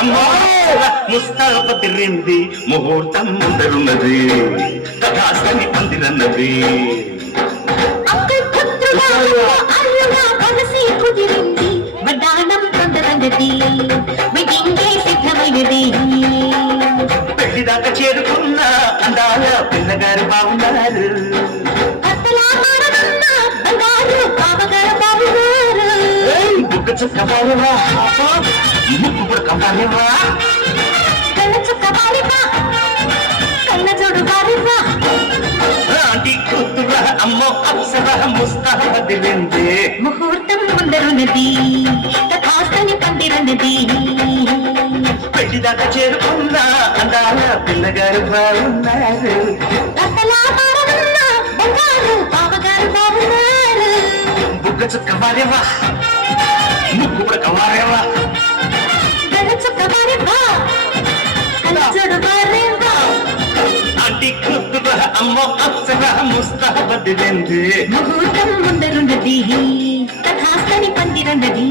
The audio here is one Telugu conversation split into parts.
అమ్మో ముస్తాబతిరింది ముహూర్తం ముందరున్నది కథాస్తని పందిరన్నది పెళ్లిదాకా చేరుకున్న అందాల పిల్లగారు బాగున్నారు బుక్క చుక్క బాలేవా ముక్కు పుడక బాలేవా కళ్ళ చుక్క బాలేవా కళ్ళ జోడు బాలేవా రాంటి కూతురా అమ్మో అప్సర ముస్తాబదిరింది ముహూర్తం ముందరున్నది కథాస్తని పందిరన్నది పెళ్లిదాకా చేరుకున్న అందాల పిల్లగారు బాగున్నారు బుగ్గ చుక్క బాలేవా ముక్కు పుడక బాలేవా ఆంటీ కూతురా అమ్మో అప్సర ముస్తాబదిరింది ముహూర్తం ముందరున్నది కథాస్తని పందిరన్నది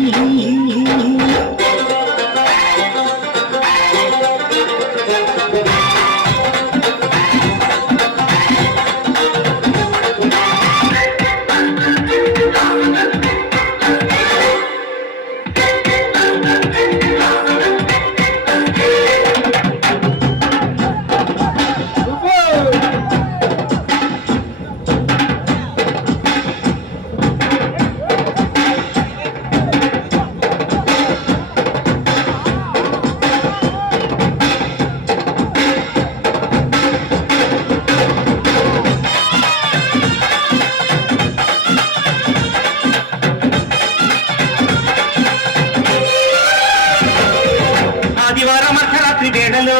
ఆదివారం అర్ధరాత్రి వేళలో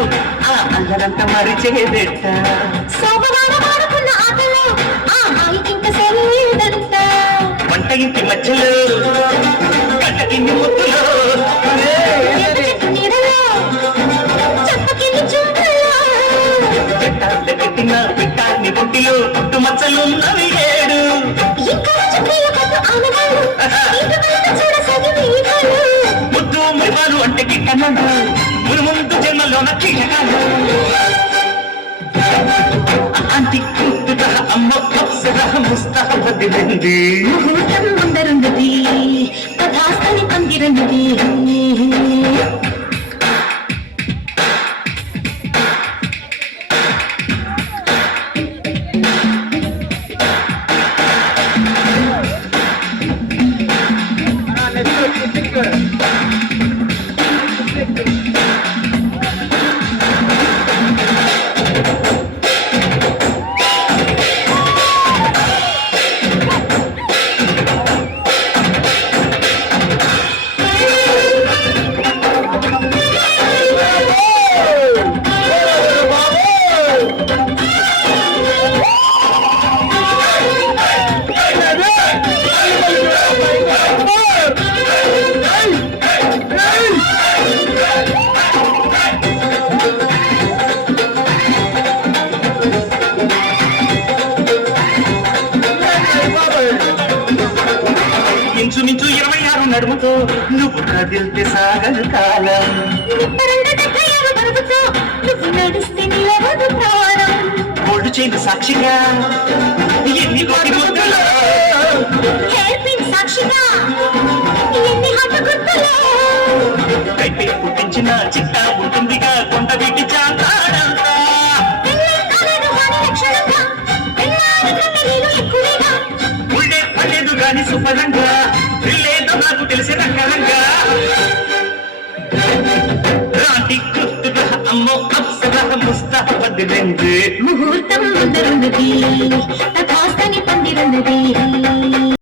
ఆ అల్లరంతా మరిచేదెట్ట సోమవారం ఆడుకున్న ఆటలో ఆ మాలికింక సెలవుదంట వంట ఇంటి మధ్యలో గడ్డ కింది ముద్దులో పెట్టిన పెట్టాన్ని పొట్టిలో పుట్టు మచ్చలున్నవి ఏడు ముద్దు మరిమాలు అంటే కిట్టన్నాడు మును ముందు జన్మలోన కీటకాలు ఆంటీ కూతురా అమ్మ అప్సర ముస్తాబదిరింది ముహూర్తం ముందరున్నది కథాస్తని పందిరన్నది ఇంచుమించు 26 నడుముతో నువ్వు కదిలితే సాగలు కాలం గోల్డ్ చైన్ సాక్షిగా ఎన్ని కోటి ముద్దులో సాక్షిగా ఎన్ని హట్టు గుర్తులో కైపే పుట్టించిన చిట్టా ఉంటుందిగా కొండ వీటి చాంతాడంతా ఉళ్ళే పడలేదు గాని సుపరంగా లేదో నాకు తెలిసిన కరంగా రాంటి కూతురా అమ్మో అప్సర ముస్తాబదిరింది ముహూర్తం ముందరున్నది కథాస్తని పందిరన్నది